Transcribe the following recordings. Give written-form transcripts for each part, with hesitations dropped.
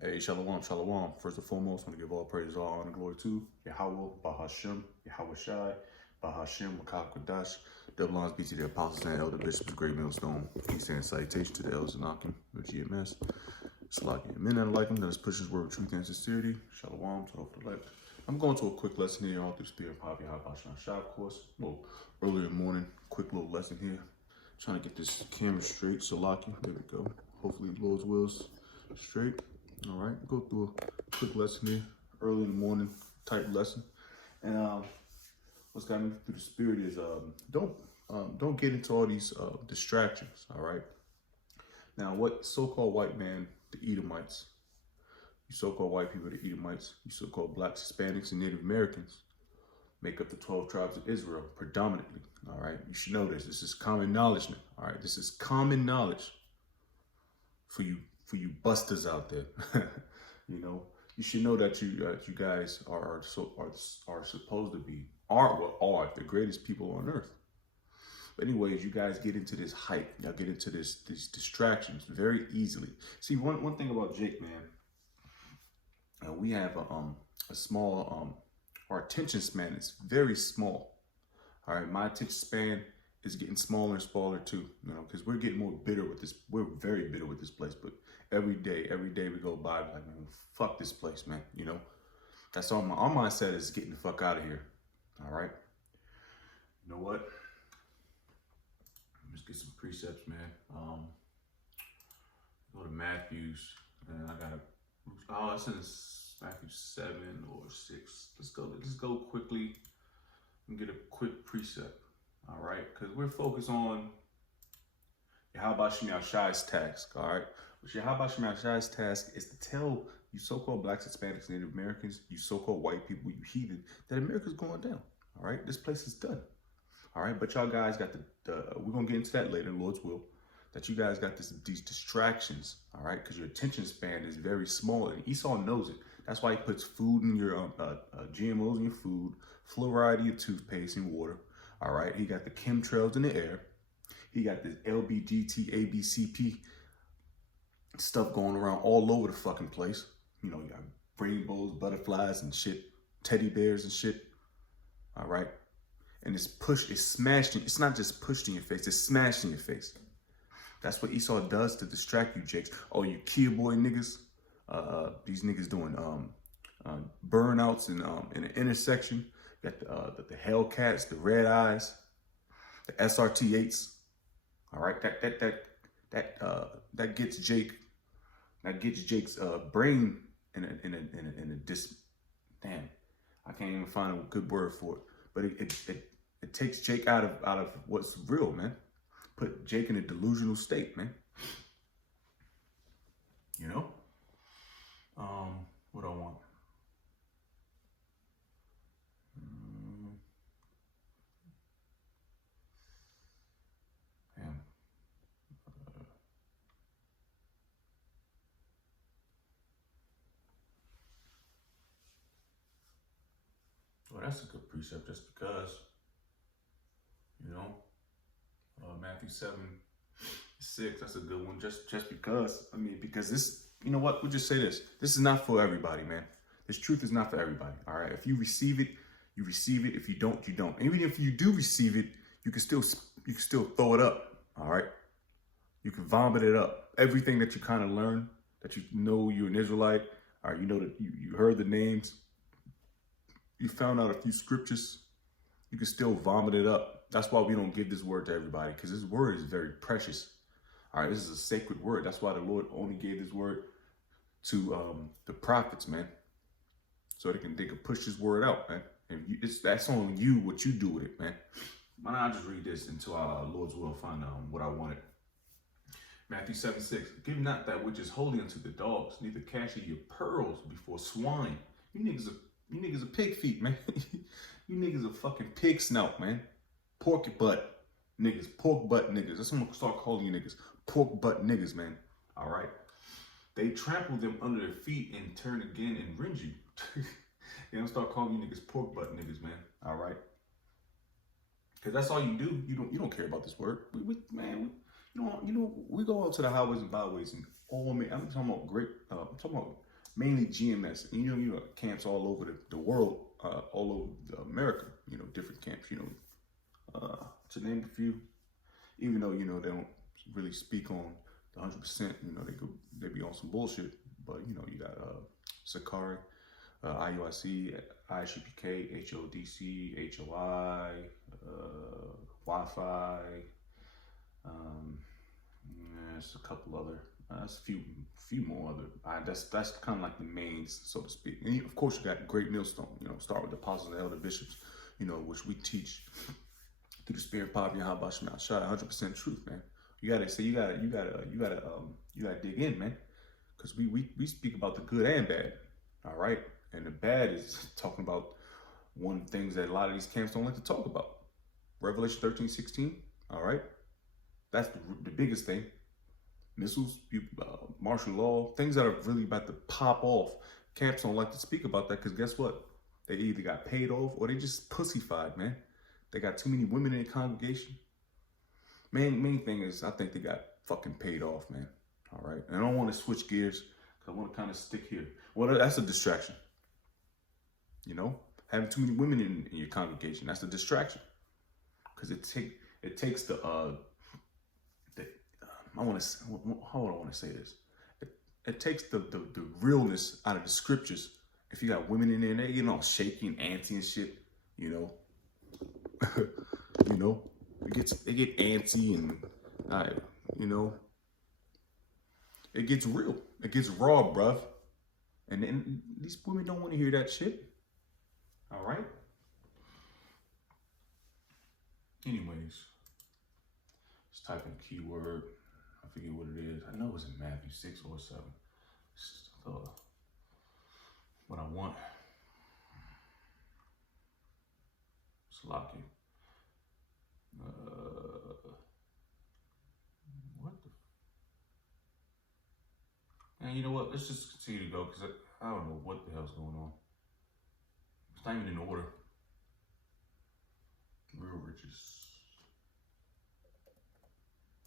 Hey, shalom, shalom. First and foremost, I want to give all praise, all honor, and glory to Yahweh, Bahashem, Yahweh Shai, Bahashem, Makah Kodash. Double lines be to the apostles and elder bishops, great millstone. Peace and salutation to the elders and Akim, the GMS. Salaki and men that like him, let us push his word with truth and sincerity. Shalom to all the elect. I'm going to a quick lesson here, all through Spirit of Poppy, Bahashem Shai, of course. Well, earlier in the morning, quick little lesson here. Trying to get this camera straight. Salaki, there we go. Hopefully, Lord's will's straight. All right, go through a quick lesson here, early in the morning type lesson. And what's got me through the spirit is don't get into all these distractions. All right. Now, what so-called white man, the Edomites, you so-called white people, the Edomites, you so-called blacks, Hispanics, and Native Americans make up the 12 tribes of Israel predominantly. All right, you should know this. This is common knowledge. All right, this is common knowledge for you busters out there. You know, you should know that you guys are supposed to be are the greatest people on earth. But anyways, you guys get into this hype. Y'all get into these distractions very easily. See, one thing about Jake, man, we have a small our attention span is very small. All right, my attention span is getting smaller and smaller too, you know, because we're getting more bitter with this. We're very bitter with this place, but every day we go by like, man, fuck this place, man. You know, that's all our mindset is getting the fuck out of here. All right. You know what? Let's get some precepts, man. Go to Matthew's, and I gotta. It's in Matthew 7 or 6. Let's go quickly and get a quick precept. All right, because we're focused on Yahweh Shai Shai's task. All right, which Yahweh Shai's task is to tell you so-called blacks, Hispanics, Native Americans, you so-called white people, you heathen, that America's going down. All right, this place is done. All right, but y'all guys got we're gonna get into that later, Lord's will. That you guys got these distractions. All right, because your attention span is very small, and Esau knows it. That's why he puts food in your GMOs in your food, fluoride in your toothpaste and water. All right, he got the chemtrails in the air. He got this LBGT, ABCP stuff going around all over the fucking place. You know, you got rainbows, butterflies and shit, teddy bears and shit. All right, and it's smashed. It's not just pushed in your face, it's smashed in your face. That's what Esau does to distract you, Jakes. Oh, you Kia boy niggas. These niggas doing burnouts in an intersection. You got the Hellcats, the Red Eyes, the SRT8s. All right, that gets Jake's brain in a damn. I can't even find a good word for it. But it takes Jake out of what's real, man. Put Jake in a delusional state, man. You know. What I want. Damn. Well, that's a good precept just because, you know, Matthew 7:6, that's a good one just because. I mean, because this, you know what, we'll just say this. This is not for everybody, man. This truth is not for everybody, all right? If you receive it, you receive it. If you don't, you don't. And even if you do receive it, you can still throw it up, all right? You can vomit it up. Everything that you kind of learn, that you know you're an Israelite, or you know that you heard the names, you found out a few scriptures, you can still vomit it up. That's why we don't give this word to everybody, because this word is very precious. All right, this is a sacred word. That's why the Lord only gave this word to the prophets, man, so they can push this word out, man. And that's on you what you do with it, man. Why not I just read this until our Lord's will find what I wanted. Matthew 7:6. Give not that which is holy unto the dogs, neither cast ye your pearls before swine. You niggas are pig feet, man. You niggas are fucking pig snout, man. Pork butt niggas, pork butt niggas. That's what I'm gonna start calling you niggas. Pork butt niggas, man. All right. They trample them under their feet and turn again and rend you. They don't start calling you niggas pork butt niggas, man. All right. Because that's all you do. You don't care about this word. We go out to the highways and byways and all, I'm talking about great, I'm talking about mainly GMS. And you know, camps all over the world, all over America, you know, different camps, you know, to name a few, even though, you know, they don't really speak on the 100%, you know, they be on some bullshit, but, you know, you got, Sakari, IUIC, ISUPK, HODC, HOI, Wi-Fi, there's a couple other, there's a few more other. That's kind of like the mains, so to speak. And of course, you got Great Millstone. You know, start with the apostles and elder bishops. You know, which we teach through the spirit, poverty, and how about Shema Shai, 100% truth, man. You gotta say, you gotta dig in, man, because we speak about the good and bad, all right. And the bad is talking about one of the things that a lot of these camps don't like to talk about. Revelation 13:16, all right. That's the biggest thing. Missiles, martial law, things that are really about to pop off. Camps don't like to speak about that because guess what? They either got paid off or they just pussified, man. They got too many women in the congregation. Main thing is I think they got fucking paid off, man. All right. And I don't want to switch gears because I want to kind of stick here. Well, that's a distraction. You know, having too many women in your congregation, that's a distraction. Because it takes the how do I want to say this? It takes the realness out of the scriptures. If you got women in there, they, you know, shaky and antsy and shit, you know, you know, it get antsy and you know, it gets real, it gets raw, bruv. And then these women don't want to hear that shit. All right. Anyways, just type in keyword. I forget what it is. I know it's in Matthew 6 or 7. It's what I want. Slocky. What the? And you know what? Let's just continue to go because I don't know what the hell's going on. It's not even in order. Real riches.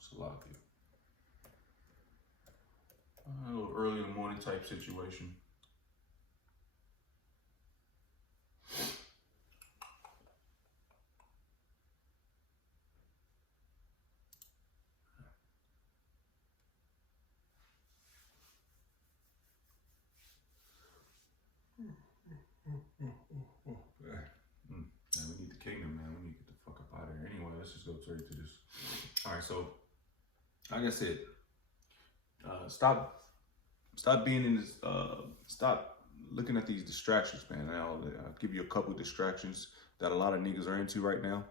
Slocky. A little early in the morning type situation. Man, we need the kingdom, man. We need to get the fuck up out of here. Anyway, let's just go straight to this. All right, so like I said, stop being in this. Stop looking at these distractions, man. I'll give you a couple of distractions that a lot of niggas are into right now.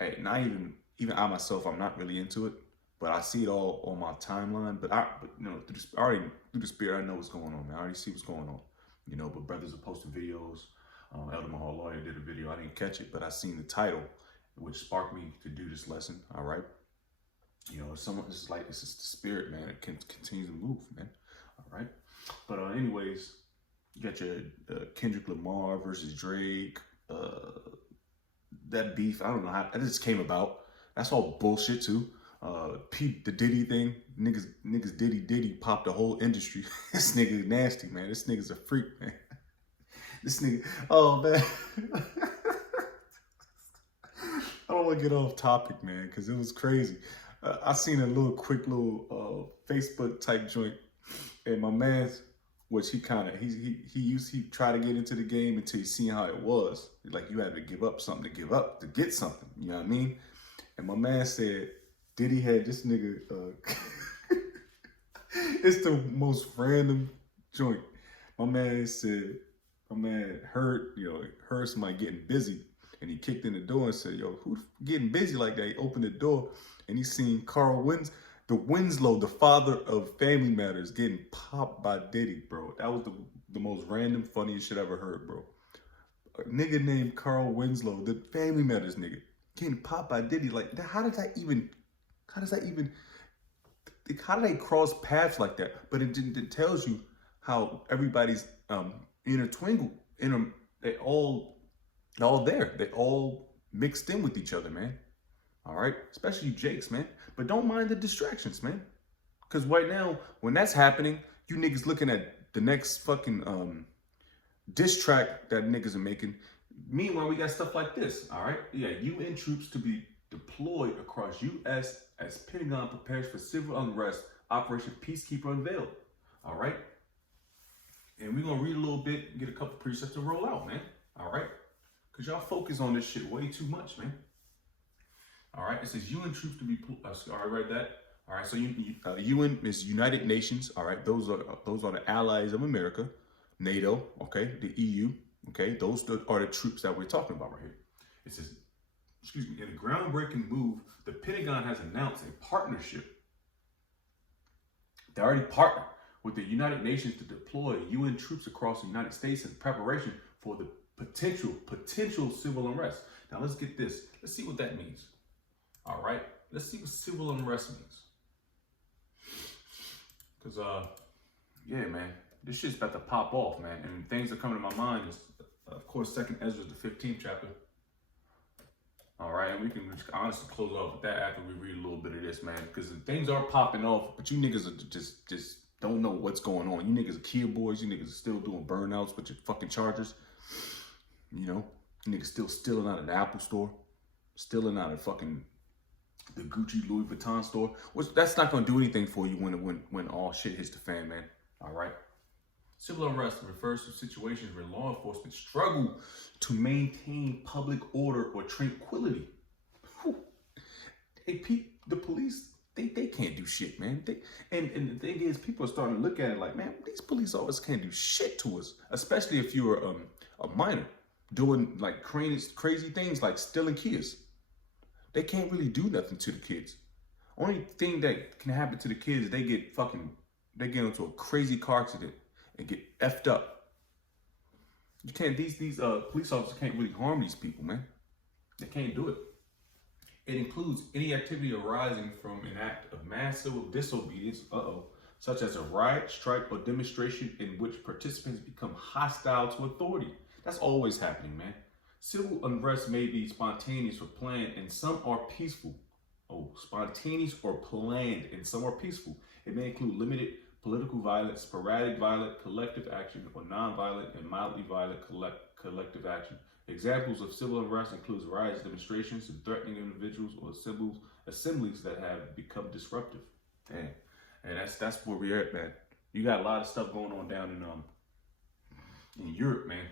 Hey, not even I myself, I'm not really into it, but I see it all on my timeline. But you know, through the spirit, I know what's going on, man. I already see what's going on. You know, but brothers are posting videos. Elder Mahal Lawyer did a video. I didn't catch it, but I seen the title, which sparked me to do this lesson. All right. You know, it's just the spirit, man. It can continue to move, man. All right. But anyways, you got your Kendrick Lamar versus Drake. That beef, I don't know how that just came about. That's all bullshit too. The Diddy thing, niggas Diddy popped the whole industry. This nigga nasty, man. This nigga's a freak, man. This nigga, oh man. I don't want to get off topic, man, because it was crazy. I seen a quick little Facebook type joint, and my man, which he tried to get into the game until he seen how it was. Like you had to give up something to give up to get something. You know what I mean? And my man said, Diddy had this nigga. It's the most random joint. My man heard somebody getting busy, and he kicked in the door and said, "Yo, who's getting busy like that?" He opened the door, and he seen Carl Winslow, the father of Family Matters, getting popped by Diddy, bro. That was the most random, funniest shit I ever heard, bro. A nigga named Carl Winslow, the Family Matters nigga, getting popped by Diddy. Like, how do they cross paths like that? But it tells you how everybody's intertwined. They all there. They all mixed in with each other, man. All right, especially you Jakes, man. But don't mind the distractions, man. Because right now, when that's happening, you niggas looking at the next fucking diss track that niggas are making. Meanwhile, we got stuff like this, all right? Yeah, UN troops to be deployed across U.S. as Pentagon prepares for civil unrest, Operation Peacekeeper unveiled, all right? And we're going to read a little bit and get a couple precepts to roll out, man, all right? Because y'all focus on this shit way too much, man. All right, it says UN troops to be, all right, read that. All right, so UN is United Nations, all right? Those are the allies of America, NATO, okay? The EU, okay? Those are the troops that we're talking about right here. It says, excuse me, in a groundbreaking move, the Pentagon has announced a partnership. They already partnered with the United Nations to deploy UN troops across the United States in preparation for the potential civil unrest. Now let's get this. Let's see what that means. All right, let's see what civil unrest means. Cause yeah, man, this shit's about to pop off, man. And things that come to my mind is, of course, 2nd Ezra, the 15th chapter. All right, and we can just honestly close off with that after we read a little bit of this, man. Because things are popping off, but you niggas are just don't know what's going on. You niggas are kid boys. You niggas are still doing burnouts with your fucking chargers. You know, you niggas still stealing out of the Apple store, stealing out of fucking the Gucci Louis Vuitton store. Which that's not gonna do anything for you when all shit hits the fan, man. All right. Civil unrest refers to situations where law enforcement struggle to maintain public order or tranquility. Hey, the police, they can't do shit, man. And the thing is, people are starting to look at it like, man, these police officers can't do shit to us, especially if you're a minor doing like crazy things like stealing kids. They can't really do nothing to the kids. Only thing that can happen to the kids is they get into a crazy car accident and get effed up. You can't, these police officers can't really harm these people, man. They can't do it. It includes any activity arising from an act of mass civil disobedience, such as a riot, strike, or demonstration in which participants become hostile to authority. That's always happening, man. Civil unrest may be spontaneous or planned, and some are peaceful. Spontaneous or planned, and some are peaceful. It may include limited political violence, sporadic violent collective action, or non-violent and mildly violent collective action. Examples of civil unrest includes riots, demonstrations, and threatening individuals or assemblies that have become disruptive. Damn. And that's where we're at, man. You got a lot of stuff going on down in Europe, man.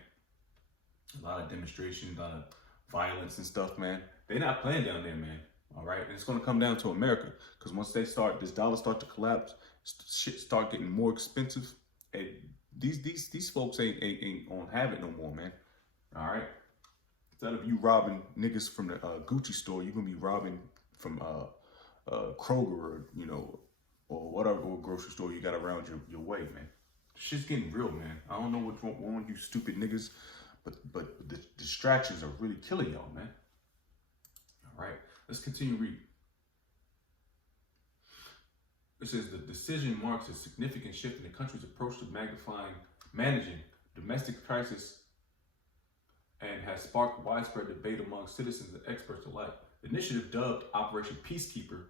A lot of demonstrations, a lot of violence and stuff, man. They're not playing down there, man. All right, and it's gonna come down to America, because once this dollar start to collapse, shit start getting more expensive, and these folks ain't gonna have it no more, man. All right, instead of you robbing niggas from the Gucci store, you're gonna be robbing from Kroger, or whatever grocery store you got around your way, man. Shit's getting real, man. I don't know what's wrong with you stupid niggas. But the distractions are really killing y'all, man. All right, let's continue reading. It says the decision marks a significant shift in the country's approach to managing domestic crisis and has sparked widespread debate among citizens and experts alike. The initiative, dubbed Operation Peacekeeper,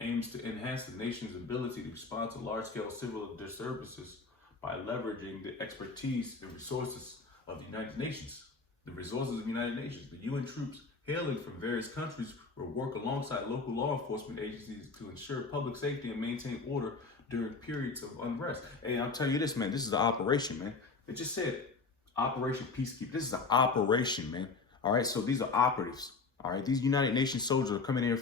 aims to enhance the nation's ability to respond to large-scale civil disturbances by leveraging the expertise and resources of the United Nations. The resources of the United Nations. The UN troops hailing from various countries will work alongside local law enforcement agencies to ensure public safety and maintain order during periods of unrest. Hey, I'll tell you this, man. This is an operation, man. It just said Operation Peacekeeper. This is an operation, man. All right, so these are operatives. All right, these United Nations soldiers are coming here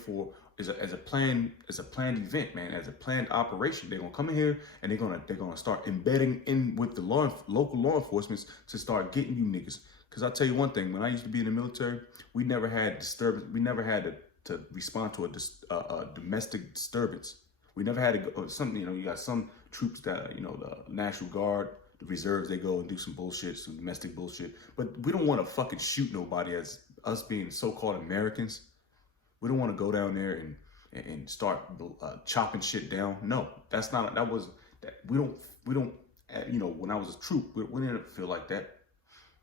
as a planned event, man, as a planned operation. They're gonna come in here and they're gonna start embedding in with the local law enforcement to start getting you niggas. Cause I'll tell you one thing: when I used to be in the military, we never had disturbance. We never had to respond to a domestic disturbance. We never had to go something. You got some troops that the National Guard, the reserves, they go and do some bullshit, some domestic bullshit. But we don't want to fucking shoot nobody as us being so-called Americans. We don't want to go down there and start chopping shit down. No, that's not. That was that. We don't. When I was a troop, we didn't feel like that.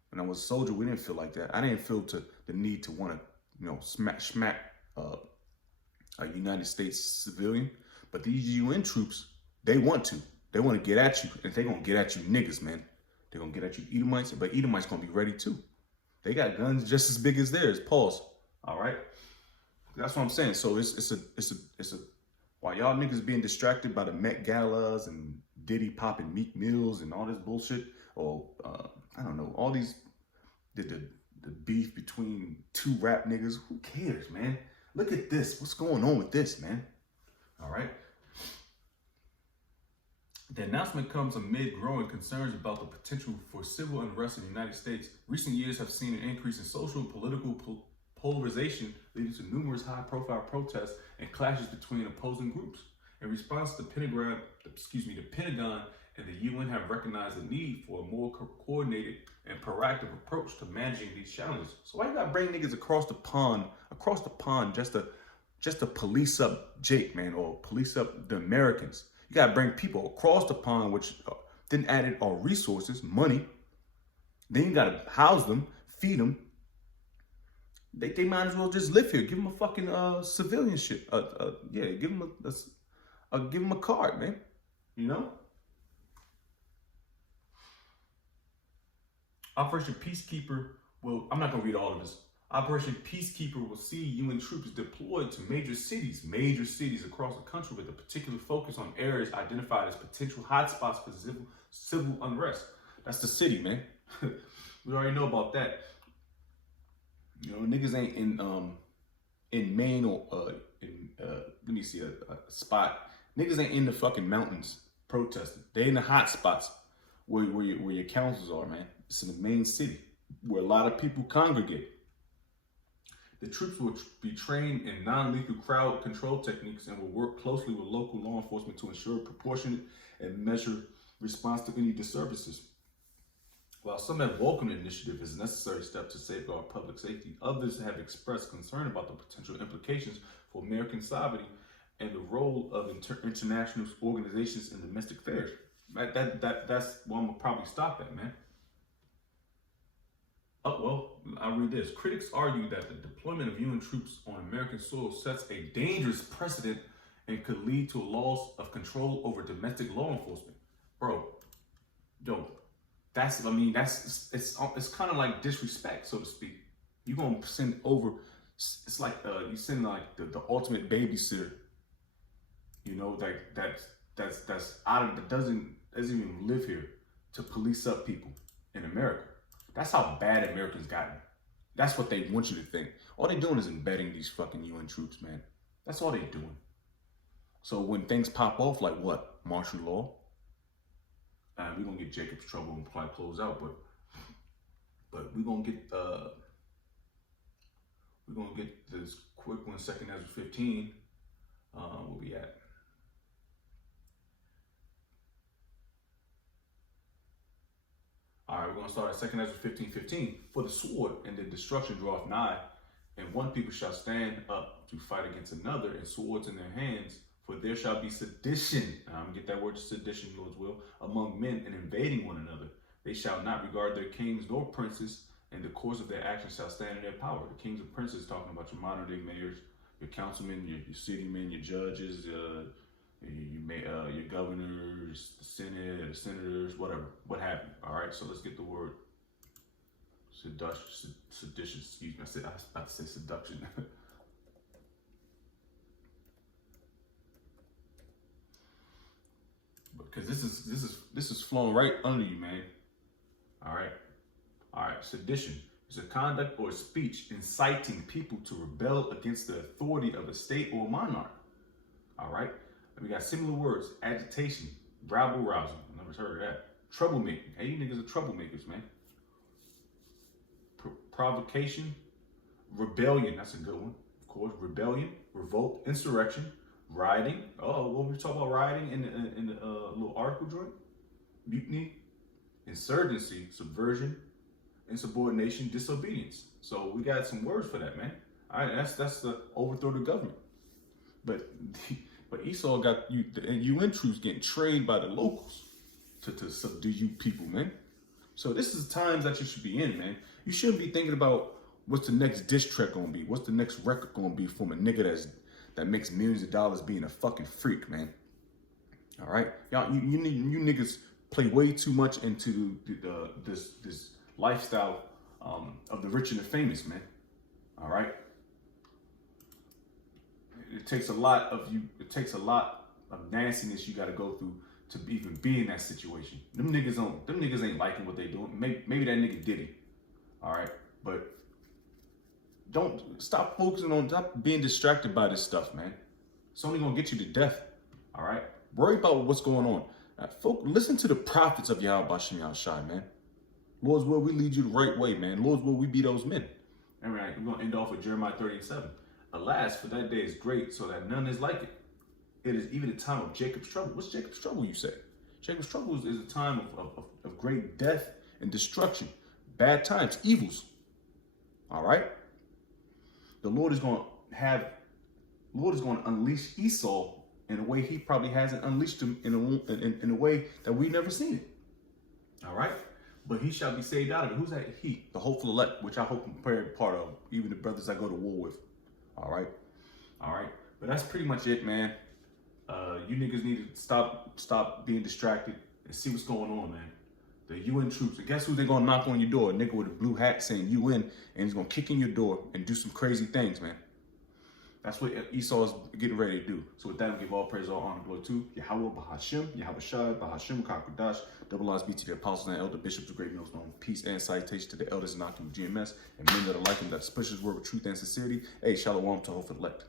When I was a soldier, we didn't feel like that. I didn't feel the need to want to smack a United States civilian. But these UN troops, they want to. They want to get at you, and they're going to get at you niggas, man. They're going to get at you Edomites, but Edomites going to be ready too. They got guns just as big as theirs. Pause. All right? That's what I'm saying. So it's a while y'all niggas being distracted by the Met Galas and Diddy popping Meek Mills and all this bullshit, or I don't know, all these the beef between two rap niggas. Who cares, man? Look at this. What's going on with this, man? All right. The announcement comes amid growing concerns about the potential for civil unrest in the United States. Recent years have seen an increase in social and political polarization, leading to numerous high-profile protests and clashes between opposing groups. In response, the Pentagon and the UN have recognized the need for a more coordinated and proactive approach to managing these challenges. So why you gotta bring niggas across the pond just to police up Jake, man, or police up the Americans? You gotta bring people across the pond, which then added our resources, money. Then you gotta house them, feed them. They might as well just live here. Give them a fucking civilianship. Yeah, give them a card, man. You know. Operation Peacekeeper will. I'm not gonna read all of this. Operation Peacekeeper will see UN troops deployed to major cities across the country with a particular focus on areas identified as potential hotspots for civil unrest. That's the city, man. We already know about that. You know, niggas ain't in Maine or let me see a spot. Niggas ain't in the fucking mountains protesting. They in the hot spots where your councils are, man. It's in the main city where a lot of people congregate. The troops will be trained in non-lethal crowd control techniques and will work closely with local law enforcement to ensure proportionate and measured response to any disturbances. While some have welcomed the initiative as a necessary step to safeguard public safety, others have expressed concern about the potential implications for American sovereignty and the role of international organizations in domestic affairs. That's where I'm gonna probably stop at, man. Oh, well, I'll read this. Critics argue that the deployment of UN troops on American soil sets a dangerous precedent and could lead to a loss of control over domestic law enforcement. Bro, it's kind of like disrespect, so to speak. You're gonna send over, it's like you send like the ultimate babysitter, you know, that's out of, that doesn't even live here to police up people in America. That's how bad Americans gotten. That's what they want you to think. All they doing is embedding these fucking UN troops, man. That's all they doing. So when things pop off, like what? Martial law? We're gonna get Jacob's trouble and probably close out, but we're gonna get this quick one, 2 Ezra 15. Where we at? All right, we're going to start at 2 Ezra 15:15. For the sword and the destruction draweth nigh, and one people shall stand up to fight against another, and swords in their hands. For there shall be sedition, and I'm going to get that word sedition, Lord's will, among men and invading one another. They shall not regard their kings nor princes, and the course of their actions shall stand in their power. The kings and princes, talking about your modern day mayors, your councilmen, your citymen, your judges, your governors, the Senate, the senators, whatever, what have you. All right, so let's get the word sedition. Excuse me, I was about to say seduction. Because this is flowing right under you, man. All right. Sedition is a conduct or speech inciting people to rebel against the authority of a state or monarch. All right. We got similar words: agitation, rabble rousing. I never heard of that. Troublemaking. Hey, you niggas are troublemakers, man. Provocation, rebellion. That's a good one, of course. Rebellion, revolt, insurrection, rioting. Oh, what we talk about rioting in the little article joint? Mutiny, insurgency, subversion, insubordination, disobedience. So we got some words for that, man. All right, that's the overthrow the government. But Esau got the UN troops getting trained by the locals to subdue you people, man. So this is times that you should be in, man. You shouldn't be thinking about what's the next diss track gonna be, what's the next record gonna be from a nigga that makes millions of dollars being a fucking freak, man. All right, y'all, you niggas play way too much into this lifestyle of the rich and the famous, man. All right. It takes a lot of you. It takes a lot of nastiness you got to go through to even be in that situation. Them niggas ain't liking what they doing. Maybe that nigga did it. All right, but don't stop being distracted by this stuff, man. It's only gonna get you to death. All right, worry about what's going on. Listen to the prophets of Yahweh Bashem Yahushai, man. Lord's will we lead you the right way, man. Lord's will we be those men. All right, we're gonna end off with Jeremiah 30:7. Alas, for that day is great, so that none is like it. It is even a time of Jacob's trouble. What's Jacob's trouble, you say? Jacob's trouble is a time of great death and destruction, bad times, evils. All right? The Lord is going to unleash Esau in a way he probably hasn't unleashed him in a way that we've never seen it. All right? But he shall be saved out of it. Who's that? He, the hopeful elect, which I hope I'm part of, even the brothers I go to war with. All right? All right? But that's pretty much it, man. You niggas need to stop being distracted and see what's going on, man. The UN troops. And guess who they're going to knock on your door? A nigga with a blue hat saying UN, and he's going to kick in your door and do some crazy things, man. That's what Esau is getting ready to do. So with that, we give all praise, all honor, glory to Yahweh, Bahashem, Yahweh Shai, Bahashem, Kakodash, double lines be to the apostles and elder bishops of great millstone. Peace and citation to the elders and Akim GMS and men that are like him that push his word with truth and sincerity. Hey, shalom to hope elect.